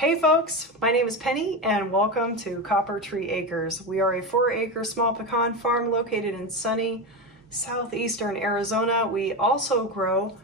Hey folks, my name is Penny and welcome to Copper Tree Acres. We are a 4-acre small pecan farm located in sunny southeastern Arizona. We also grow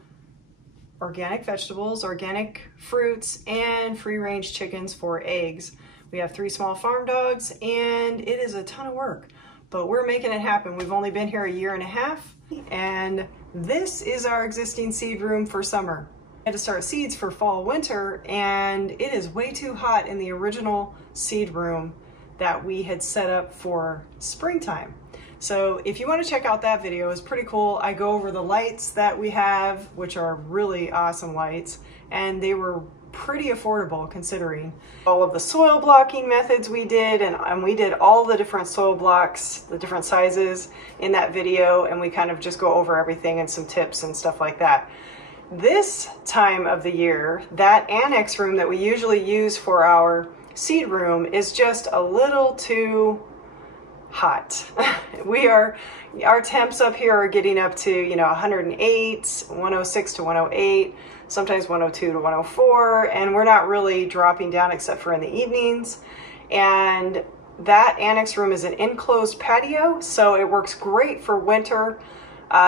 organic vegetables, organic fruits, and free-range chickens for eggs. We have 3 small farm dogs and it is a ton of work, but we're making it happen. We've only been here a year and a half and this is our existing seed room for summer. I had to start seeds for fall, winter, and it is way too hot in the original seed room that we had set up for springtime. So if you want to check out that video, it's pretty cool. I go over the lights that we have, which are really awesome lights, and they were pretty affordable considering all of the soil blocking methods we did, and we did all the different soil blocks, the different sizes in that video, and we kind of just go over everything and some tips and stuff like that. This time of the year, that annex room that we usually use for our seed room is just a little too hot. Our temps up here are getting up to, 108, 106 to 108, sometimes 102 to 104, and we're not really dropping down except for in the evenings. And that annex room is an enclosed patio, so it works great for winter.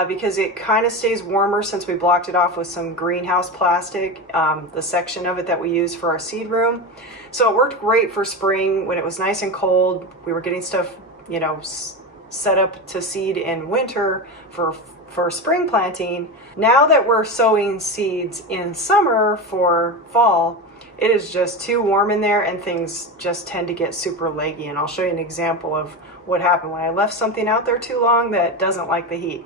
Because it kind of stays warmer since we blocked it off with some greenhouse plastic, the section of it that we use for our seed room. So it worked great for spring when it was nice and cold. We were getting stuff, set up to seed in winter for spring planting. Now that we're sowing seeds in summer for fall, it is just too warm in there and things just tend to get super leggy. And I'll show you an example of what happened when I left something out there too long that doesn't like the heat.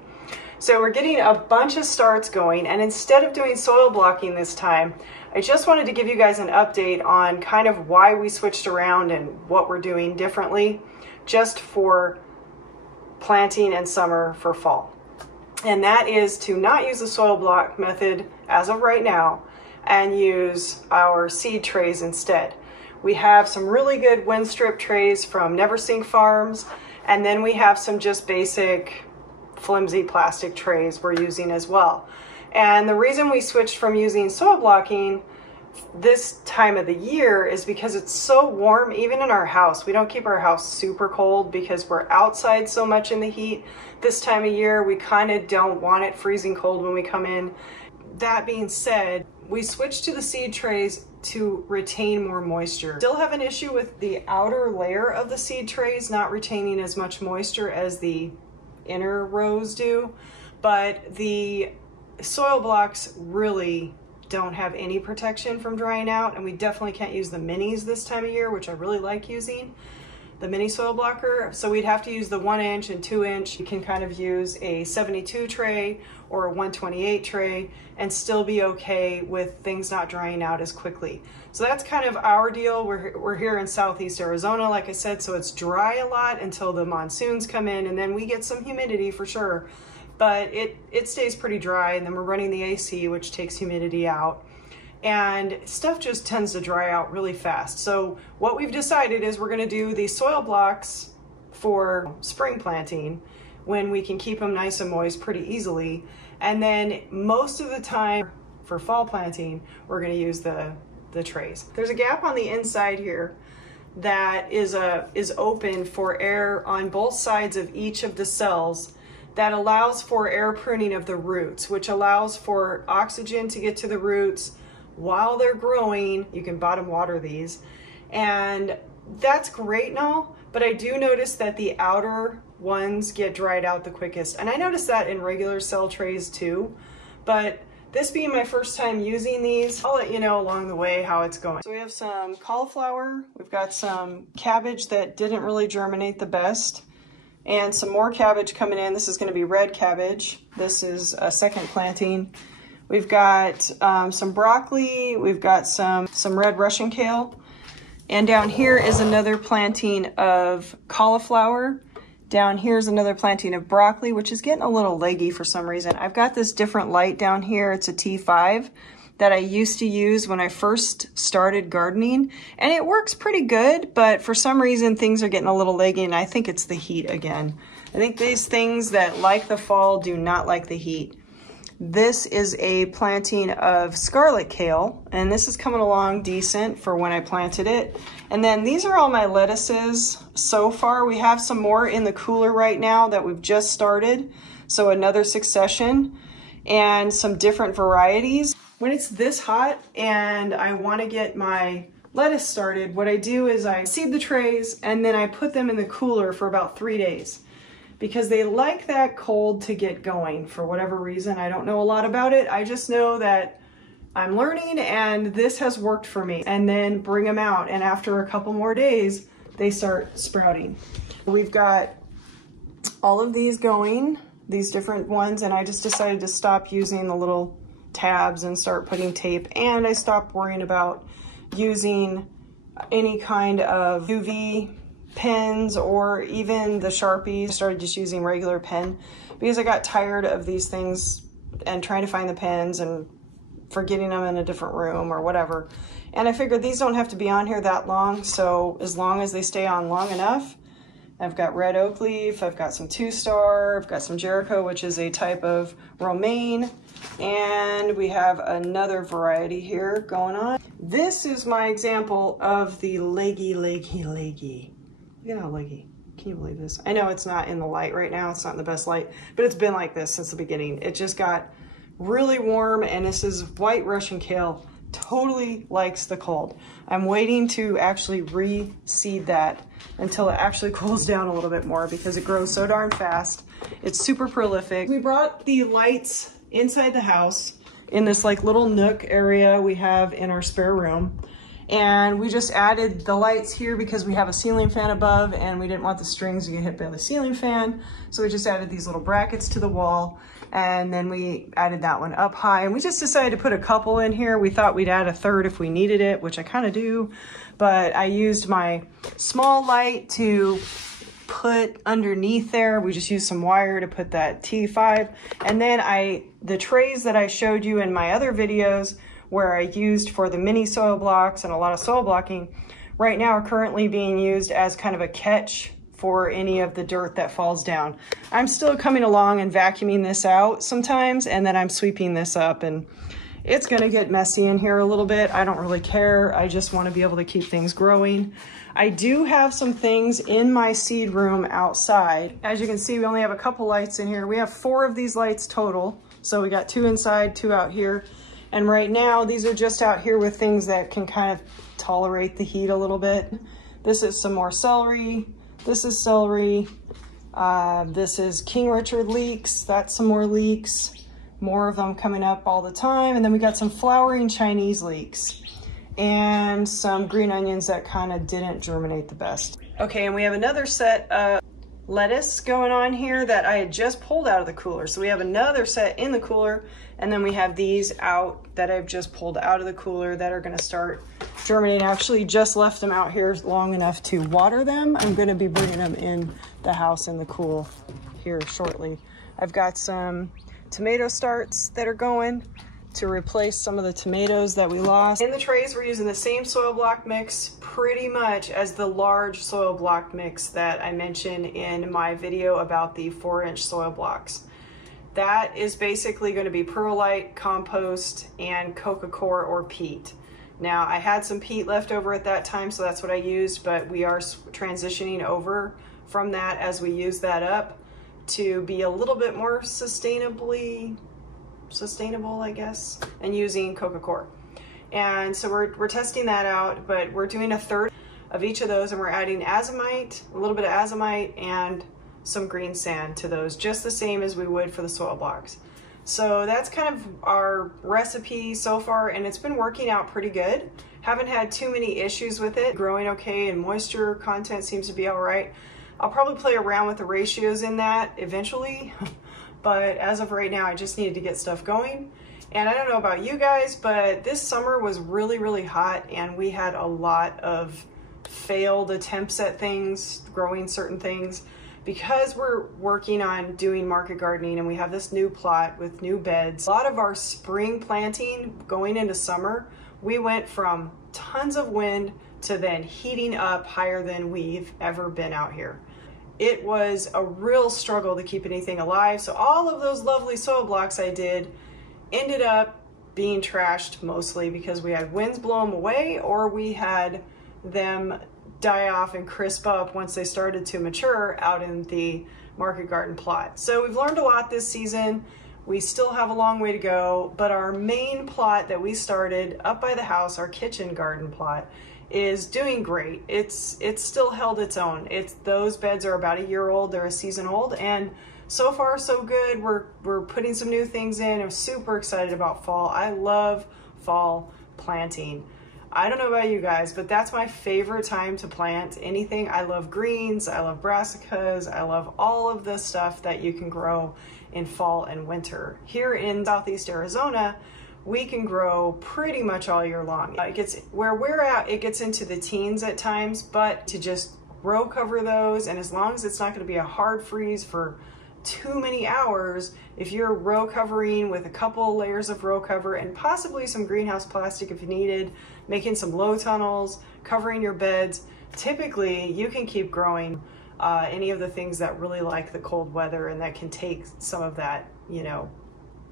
So we're getting a bunch of starts going, and instead of doing soil blocking this time, I just wanted to give you guys an update on kind of why we switched around and what we're doing differently just for planting and summer for fall. And that is to not use the soil block method as of right now and use our seed trays instead. We have some really good wind strip trays from Neversink farms, and then we have some just basic flimsy plastic trays we're using as well. And the reason we switched from using soil blocking this time of the year is because it's so warm, even in our house. We don't keep our house super cold because we're outside so much in the heat. This time of year, we kind of don't want it freezing cold when we come in. That being said, we switched to the seed trays to retain more moisture. Still have an issue with the outer layer of the seed trays not retaining as much moisture as the inner rows do, but the soil blocks really don't have any protection from drying out, and we definitely can't use the minis this time of year, which I really like using, the mini soil blocker. So we'd have to use the 1-inch and 2-inch. You can kind of use a 72 tray or a 128 tray and still be okay with things not drying out as quickly. So that's kind of our deal. We're here in southeast Arizona, like I said, so it's dry a lot until the monsoons come in, and then we get some humidity for sure. But it stays pretty dry, and then we're running the AC, which takes humidity out. And stuff just tends to dry out really fast. So what we've decided is we're gonna do these soil blocks for spring planting when we can keep them nice and moist pretty easily. And then most of the time for fall planting, we're gonna use the trays. There's a gap on the inside here that is open for air on both sides of each of the cells that allows for air pruning of the roots, which allows for oxygen to get to the roots while they're growing. You can bottom water these, and that's great and all, but I do notice that the outer ones get dried out the quickest. And I noticed that in regular cell trays too, but this being my first time using these, I'll let you know along the way how it's going. So we have some cauliflower, we've got some cabbage that didn't really germinate the best, and some more cabbage coming in. This is gonna be red cabbage. This is a second planting. We've got some broccoli, we've got some red Russian kale, and down here is another planting of cauliflower. Down here's another planting of broccoli, which is getting a little leggy for some reason. I've got this different light down here. It's a T5 that I used to use when I first started gardening, and it works pretty good, but for some reason things are getting a little leggy, and I think it's the heat again. I think these things that like the fall do not like the heat. This is a planting of scarlet kale, and this is coming along decent for when I planted it. And then these are all my lettuces so far. We have some more in the cooler right now that we've just started, so another succession, and some different varieties. When it's this hot and I want to get my lettuce started, what I do is I seed the trays and then I put them in the cooler for about 3 days because they like that cold to get going for whatever reason. I don't know a lot about it. I just know that I'm learning and this has worked for me. And then bring them out, and after a couple more days, they start sprouting. We've got all of these going, these different ones, and I just decided to stop using the little tabs and start putting tape, and I stopped worrying about using any kind of UV pens or even the Sharpies. I started just using regular pen because I got tired of these things and trying to find the pens and forgetting them in a different room or whatever. And I figured these don't have to be on here that long, so as long as they stay on long enough. I've got red oak leaf, I've got some 2-star, I've got some Jericho, which is a type of romaine, and we have another variety here going on. This is my example of the leggy. Look at how leggy. Can you believe this? I know it's not in the light right now, it's not in the best light, but it's been like this since the beginning. It just got really warm, and this is white Russian kale. Totally likes the cold. I'm waiting to actually reseed that until it actually cools down a little bit more because it grows so darn fast. It's super prolific. We brought the lights inside the house in this like little nook area we have in our spare room. And we just added the lights here because we have a ceiling fan above and we didn't want the strings to get hit by the ceiling fan. So we just added these little brackets to the wall, and then we added that one up high, and we just decided to put a couple in here. We thought we'd add a third if we needed it, which I kind of do, but I used my small light to put underneath there. We just used some wire to put that T5. And then the trays that I showed you in my other videos where I used for the mini soil blocks and a lot of soil blocking, right now are currently being used as kind of a catch for any of the dirt that falls down. I'm still coming along and vacuuming this out sometimes, and then I'm sweeping this up, and it's gonna get messy in here a little bit. I don't really care. I just wanna be able to keep things growing. I do have some things in my seed room outside. As you can see, we only have a couple lights in here. We have 4 of these lights total. So we got 2 inside, 2 out here. And right now, these are just out here with things that can kind of tolerate the heat a little bit. This is some more celery. This is celery. This is King Richard leeks. That's some more leeks. More of them coming up all the time. And then we got some flowering Chinese leeks and some green onions that kind of didn't germinate the best. Okay, and we have another set of lettuce going on here that I had just pulled out of the cooler. So we have another set in the cooler, and then we have these out that I've just pulled out of the cooler that are gonna start germinating. I actually just left them out here long enough to water them. I'm gonna be bringing them in the house in the cool here shortly. I've got some tomato starts that are going to replace some of the tomatoes that we lost. In the trays, we're using the same soil block mix pretty much as the large soil block mix that I mentioned in my video about the 4-inch soil blocks. That is basically going to be perlite, compost, and coca-coir or peat. Now, I had some peat left over at that time, so that's what I used, but we are transitioning over from that as we use that up to be a little bit more sustainable, I guess, and using coca-coir. And so we're testing that out, but we're doing a third of each of those, and we're adding azomite, a little bit of azomite, and some green sand to those, just the same as we would for the soil blocks. So that's kind of our recipe so far, and it's been working out pretty good. Haven't had too many issues with it. Growing okay, and moisture content seems to be all right. I'll probably play around with the ratios in that eventually, but as of right now, I just needed to get stuff going. And I don't know about you guys, but this summer was really, really hot, and we had a lot of failed attempts at things, growing certain things. Because we're working on doing market gardening and we have this new plot with new beds, a lot of our spring planting going into summer, we went from tons of wind to then heating up higher than we've ever been out here. It was a real struggle to keep anything alive. So all of those lovely soil blocks I did ended up being trashed mostly because we had winds blow them away, or we had them die off and crisp up once they started to mature out in the market garden plot. So we've learned a lot this season. We still have a long way to go, but our main plot that we started up by the house, our kitchen garden plot, is doing great. It's still held its own. Those beds are about a year old, they're a season old, and so far so good. We're putting some new things in. I'm super excited about fall. I love fall planting. I don't know about you guys, but that's my favorite time to plant anything. I love greens, I love brassicas, I love all of the stuff that you can grow in fall and winter. Here in Southeast Arizona, we can grow pretty much all year long. Where we're at, it gets into the teens at times, but to just row cover those, and as long as it's not gonna be a hard freeze for too many hours, if you're row covering with a couple layers of row cover and possibly some greenhouse plastic if you needed, making some low tunnels, covering your beds, typically you can keep growing any of the things that really like the cold weather and that can take some of that, you know,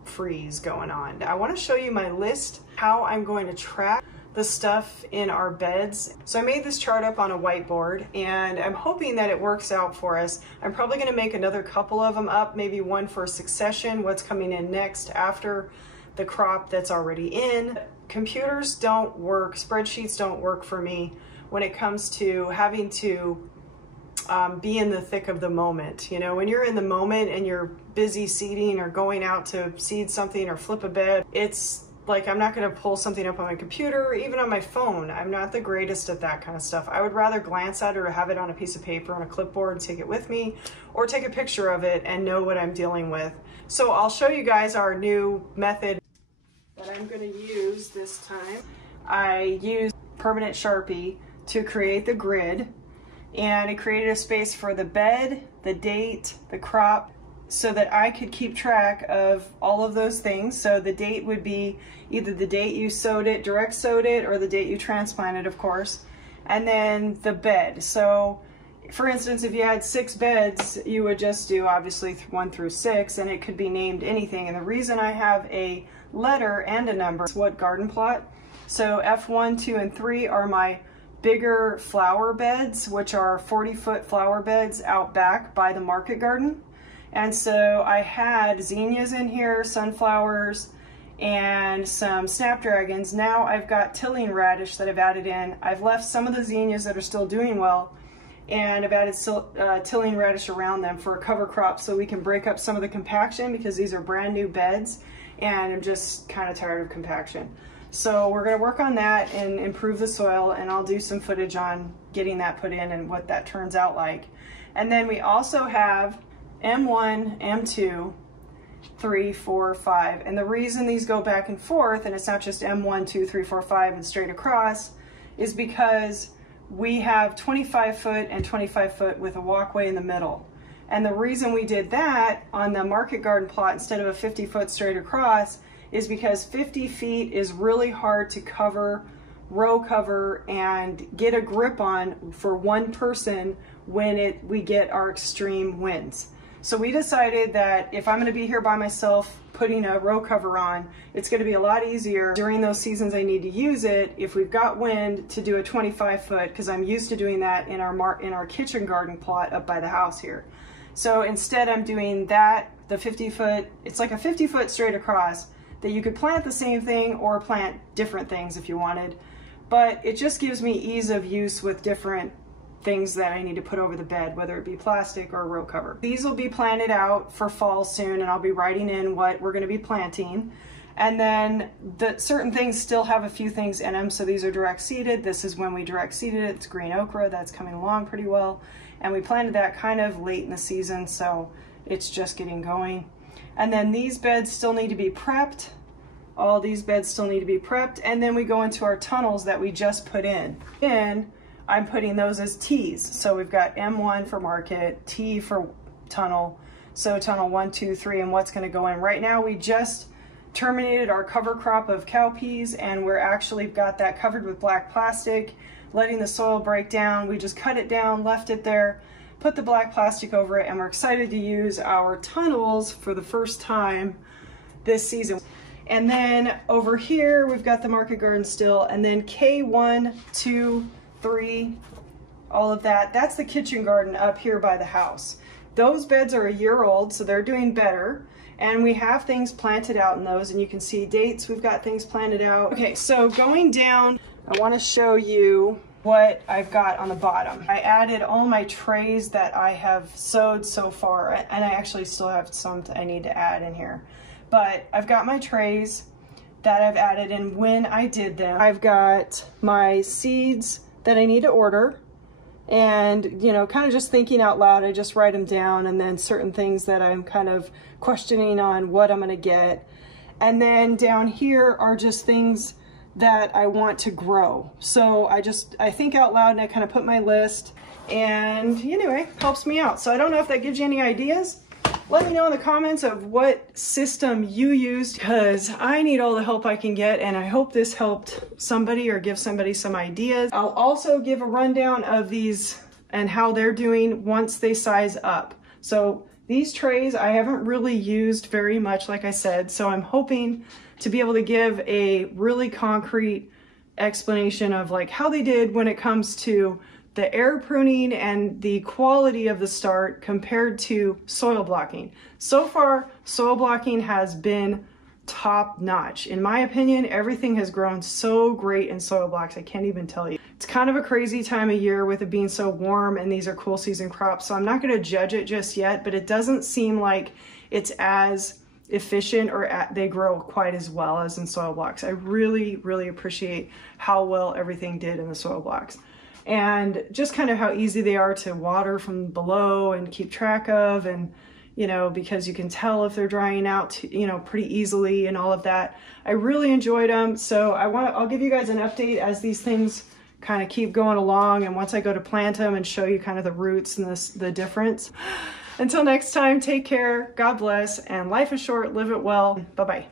freeze going on. I want to show you my list, how I'm going to track the stuff in our beds. So I made this chart up on a whiteboard, and I'm hoping that it works out for us. I'm probably going to make another couple of them up, maybe one for succession, what's coming in next after the crop that's already in. Computers don't work, spreadsheets don't work for me when it comes to having to be in the thick of the moment. You know, when you're in the moment and you're busy seeding or going out to seed something or flip a bed, it's like I'm not going to pull something up on my computer or even on my phone. I'm not the greatest at that kind of stuff. I would rather glance at it or have it on a piece of paper on a clipboard and take it with me, or take a picture of it and know what I'm dealing with. So I'll show you guys our new method that I'm going to use this time. I used permanent Sharpie to create the grid, and it created a space for the bed, the date, the crop, so that I could keep track of all of those things. So the date would be either the date you sowed it, direct sowed it, or the date you transplanted, of course. And then the bed. So for instance, if you had 6 beds, you would just do obviously 1 through 6, and it could be named anything. And the reason I have a letter and a number is what garden plot. So F1, 2, and 3 are my bigger flower beds, which are 40-foot flower beds out back by the market garden. And so I had zinnias in here, sunflowers, and some snapdragons. Now I've got tilling radish that I've added in. I've left some of the zinnias that are still doing well, and I've added tilling radish around them for a cover crop so we can break up some of the compaction, because these are brand new beds and I'm just kind of tired of compaction. So we're going to work on that and improve the soil, and I'll do some footage on getting that put in and what that turns out like. And then we also have M1, M2, 3, 4, 5. And the reason these go back and forth, and it's not just M1, 2, 3, 4, 5 and straight across, is because we have 25 foot and 25 foot with a walkway in the middle. And the reason we did that on the market garden plot instead of a 50-foot straight across is because 50 feet is really hard to cover, row cover, and get a grip on for one person when we get our extreme winds. So we decided that if I'm going to be here by myself putting a row cover on, it's going to be a lot easier during those seasons I need to use it if we've got wind to do a 25 foot, because I'm used to doing that in our kitchen garden plot up by the house here. So instead I'm doing that, the 50 foot, it's like a 50 foot straight across that you could plant the same thing or plant different things if you wanted. But it just gives me ease of use with different things that I need to put over the bed, whether it be plastic or row cover. These will be planted out for fall soon, and I'll be writing in what we're going to be planting. And then the certain things still have a few things in them, so these are direct seeded. This is when we direct seeded it. It's green okra, that's coming along pretty well. And we planted that kind of late in the season, so it's just getting going. And then these beds still need to be prepped. All these beds still need to be prepped. And then we go into our tunnels that we just put in. Then I'm putting those as T's. So we've got M1 for market, T for tunnel. So tunnel 1, 2, 3, and what's going to go in. Right now we just terminated our cover crop of cowpeas, and we're actually got that covered with black plastic, letting the soil break down. We just cut it down, left it there, put the black plastic over it, and we're excited to use our tunnels for the first time this season. And then over here, we've got the market garden still, and then K1, 2, 3, all of that. That's the kitchen garden up here by the house. Those beds are a year old, so they're doing better. And we have things planted out in those, and you can see dates, we've got things planted out. Okay, so going down, I wanna show you what I've got on the bottom. I added all my trays that I have sowed so far, and I actually still have some I need to add in here. But I've got my trays that I've added in when I did them. I've got my seeds that I need to order, and you know, kind of just thinking out loud, I just write them down, and then certain things that I'm kind of questioning on what I'm gonna get. And then down here are just things that I want to grow. So I think out loud, and I kind of put my list, and anyway, helps me out. So I don't know if that gives you any ideas. Let me know in the comments of what system you used, because I need all the help I can get, and I hope this helped somebody or give somebody some ideas. I'll also give a rundown of these and how they're doing once they size up. So these trays I haven't really used very much, like I said, so I'm hoping to be able to give a really concrete explanation of like how they did when it comes to the air pruning and the quality of the start compared to soil blocking. So far, soil blocking has been top notch. In my opinion, everything has grown so great in soil blocks, I can't even tell you. It's kind of a crazy time of year with it being so warm, and these are cool season crops, so I'm not gonna judge it just yet, but it doesn't seem like it's as efficient or they grow quite as well as in soil blocks. I really, really appreciate how well everything did in the soil blocks. And just kind of how easy they are to water from below and keep track of, and you know, because you can tell if they're drying out, you know, pretty easily and all of that. I really enjoyed them. So I'll give you guys an update as these things kind of keep going along, and once I go to plant them and show you kind of the roots and the difference. Until next time, take care, God bless, and life is short, live it well. Bye-bye.